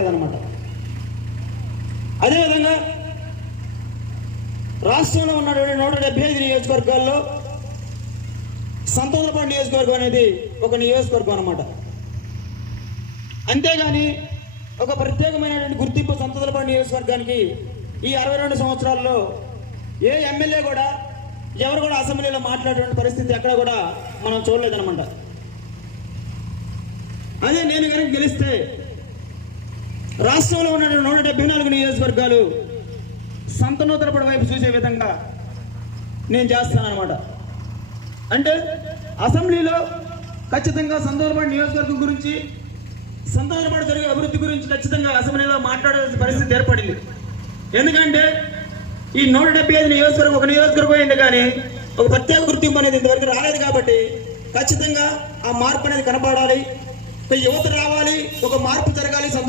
కనపడలేదన్నమాట. అదేవిధంగా రాష్ట్రంలో ఉన్నటువంటి 175 నియోజకవర్గాల్లో సంతోషపడి నియోజకవర్గం అనేది ఒక నియోజకవర్గం అన్నమాట. అంతేగాని ఒక ప్రత్యేకమైనటువంటి గుర్తింపు సంతోషపడి నియోజకవర్గానికి ఈ 62 సంవత్సరాల్లో ఏ ఎమ్మెల్యే కూడా ఎవరు కూడా అసెంబ్లీలో మాట్లాడేటువంటి పరిస్థితి ఎక్కడ కూడా మనం చూడలేదన్నమాట. అదే నేను కనుక గెలిస్తే రాష్ట్రంలో ఉన్న 174 నియోజకవర్గాలు సంతనూతలపడి వైపు చూసే విధంగా నేను చేస్తానన్నమాట. అంటే అసెంబ్లీలో ఖచ్చితంగా సంతోషపడి నియోజకవర్గం గురించి, సంతోషపడి జరిగే అభివృద్ధి గురించి ఖచ్చితంగా అసెంబ్లీలో మాట్లాడాల్సిన పరిస్థితి ఏర్పడింది. ఎందుకంటే ఈ 175 నియోజకవర్గం ఒక నియోజకవర్గం అయింది, కానీ ఒక ప్రత్యేక గుర్తింపు అనేది ఇంతవరకు రాలేదు. కాబట్టి ఖచ్చితంగా ఆ మార్పు అనేది కనపడాలి, యువత రావాలి, ఒక మార్పు జరగాలి.